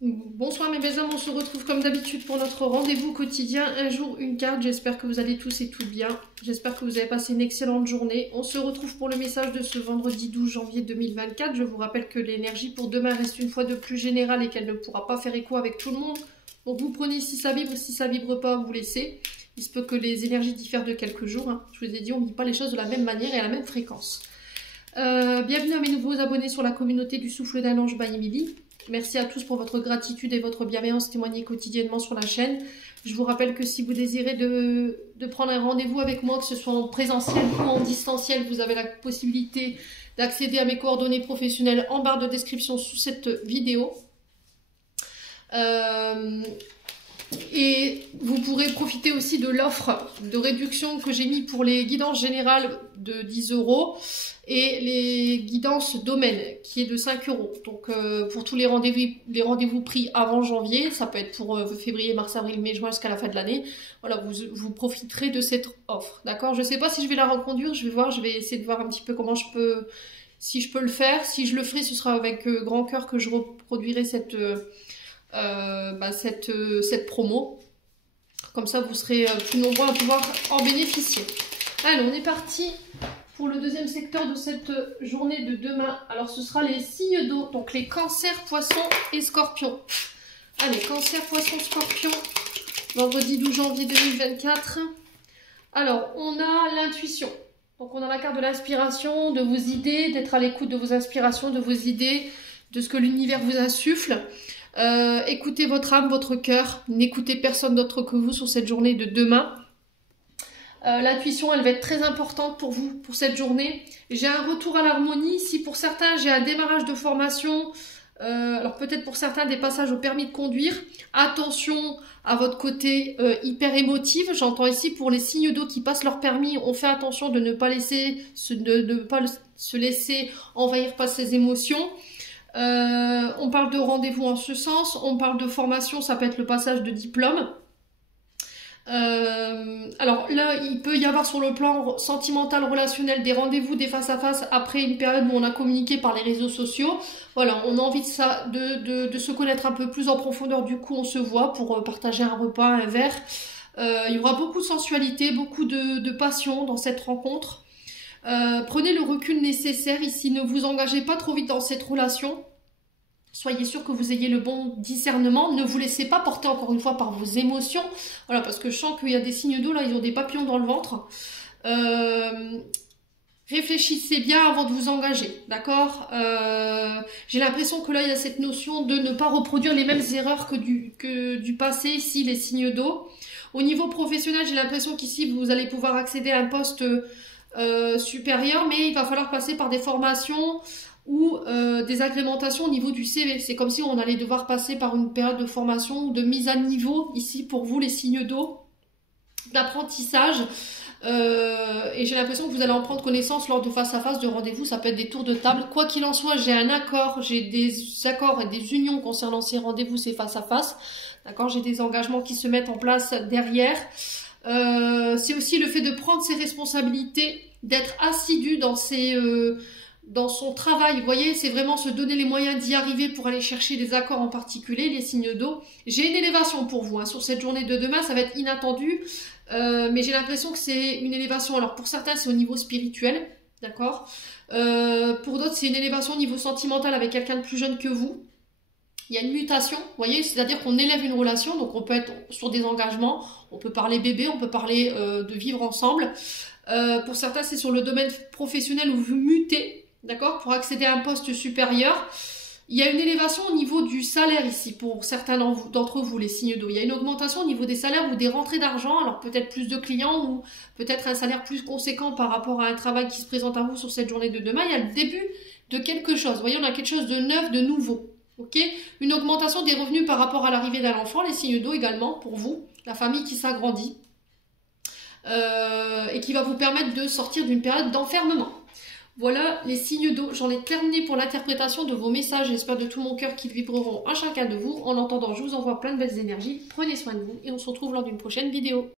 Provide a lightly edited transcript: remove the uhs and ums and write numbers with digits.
Bonsoir mes belles âmes, on se retrouve comme d'habitude pour notre rendez-vous quotidien, un jour une carte. J'espère que vous allez tous et toutes bien, j'espère que vous avez passé une excellente journée. On se retrouve pour le message de ce vendredi 12 janvier 2024. Je vous rappelle que l'énergie pour demain reste une fois de plus générale et qu'elle ne pourra pas faire écho avec tout le monde. Donc vous prenez si ça vibre pas, vous laissez. Il se peut que les énergies diffèrent de quelques jours, hein. Je vous ai dit, on ne vit pas les choses de la même manière et à la même fréquence. Bienvenue à mes nouveaux abonnés sur la communauté du souffle d'un ange by Emily. Merci à tous pour votre gratitude et votre bienveillance témoignée quotidiennement sur la chaîne. Je vous rappelle que si vous désirez de prendre un rendez-vous avec moi, que ce soit en présentiel ou en distanciel, vous avez la possibilité d'accéder à mes coordonnées professionnelles en barre de description sous cette vidéo. Et vous pourrez profiter aussi de l'offre de réduction que j'ai mis pour les guidances générales de 10 € et les guidances domaine qui est de 5 €. Donc pour tous les rendez-vous pris avant janvier, ça peut être pour février, mars, avril, mai, juin jusqu'à la fin de l'année. Voilà, vous profiterez de cette offre. D'accord? Je ne sais pas si je vais la reconduire, je vais voir, je vais essayer de voir un petit peu comment si je peux le faire. Si je le ferai, ce sera avec grand cœur que je reproduirai cette promo. Comme ça, vous serez plus nombreux à pouvoir en bénéficier. Allez, on est parti pour le deuxième secteur de cette journée de demain. Alors, ce sera les signes d'eau, donc les cancers, poissons et scorpions. Allez, cancer, poissons, scorpions, vendredi 12 janvier 2024. Alors, on a l'intuition. Donc, on a la carte de l'inspiration, de vos idées, d'être à l'écoute de vos inspirations, de vos idées, de ce que l'univers vous insuffle. Écoutez votre âme, votre cœur. N'écoutez personne d'autre que vous sur cette journée de demain. L'intuition, elle va être très importante pour vous, pour cette journée. J'ai un retour à l'harmonie. Ici, pour certains, j'ai un démarrage de formation. Alors peut-être pour certains, des passages au permis de conduire. Attention à votre côté hyper émotif. J'entends ici pour les signes d'eau qui passent leur permis, on fait attention de ne pas se laisser envahir par ces émotions. On parle de rendez-vous en ce sens, on parle de formation, ça peut être le passage de diplôme. Alors là, il peut y avoir sur le plan sentimental, relationnel, des rendez-vous, des face-à-face après une période où on a communiqué par les réseaux sociaux. Voilà, on a envie de se connaître un peu plus en profondeur, du coup on se voit pour partager un repas, un verre. Il y aura beaucoup de sensualité, beaucoup de passion dans cette rencontre. Prenez le recul nécessaire ici, ne vous engagez pas trop vite dans cette relation. Soyez sûr que vous ayez le bon discernement. Ne vous laissez pas porter encore une fois par vos émotions. Voilà, parce que je sens qu'il y a des signes d'eau, là, ils ont des papillons dans le ventre. Réfléchissez bien avant de vous engager, d'accord? J'ai l'impression que là, il y a cette notion de ne pas reproduire les mêmes erreurs que du passé, ici, les signes d'eau. Au niveau professionnel, j'ai l'impression qu'ici, vous allez pouvoir accéder à un poste supérieur, mais il va falloir passer par des formations ou des agrémentations au niveau du CV. C'est comme si on allait devoir passer par une période de formation ou de mise à niveau, ici pour vous les signes d'eau, d'apprentissage. Et j'ai l'impression que vous allez en prendre connaissance lors de face-à-face, de rendez-vous, ça peut être des tours de table. Quoi qu'il en soit, j'ai un accord, j'ai des accords et des unions concernant ces rendez-vous, ces face-à-face. D'accord, j'ai des engagements qui se mettent en place derrière. C'est aussi le fait de prendre ses responsabilités, d'être assidu dans son travail. Vous voyez, c'est vraiment se donner les moyens d'y arriver pour aller chercher des accords en particulier, les signes d'eau. J'ai une élévation pour vous, hein, sur cette journée de demain, ça va être inattendu, mais j'ai l'impression que c'est une élévation. Alors pour certains, c'est au niveau spirituel, d'accord, pour d'autres, c'est une élévation au niveau sentimental avec quelqu'un de plus jeune que vous. Il y a une mutation, vous voyez, c'est-à-dire qu'on élève une relation, donc on peut être sur des engagements, on peut parler bébé, on peut parler de vivre ensemble. Pour certains, c'est sur le domaine professionnel où vous mutez, d'accord, pour accéder à un poste supérieur. Il y a une élévation au niveau du salaire ici, pour certains d'entre vous, les signes d'eau. Il y a une augmentation au niveau des salaires ou des rentrées d'argent, alors peut-être plus de clients ou peut-être un salaire plus conséquent par rapport à un travail qui se présente à vous sur cette journée de demain. Il y a le début de quelque chose, vous voyez, on a quelque chose de neuf, de nouveau. Ok, une augmentation des revenus par rapport à l'arrivée d'un enfant, les signes d'eau également pour vous, la famille qui s'agrandit et qui va vous permettre de sortir d'une période d'enfermement. Voilà les signes d'eau. J'en ai terminé pour l'interprétation de vos messages. J'espère de tout mon cœur qu'ils vibreront à chacun de vous. En attendant, je vous envoie plein de belles énergies. Prenez soin de vous et on se retrouve lors d'une prochaine vidéo.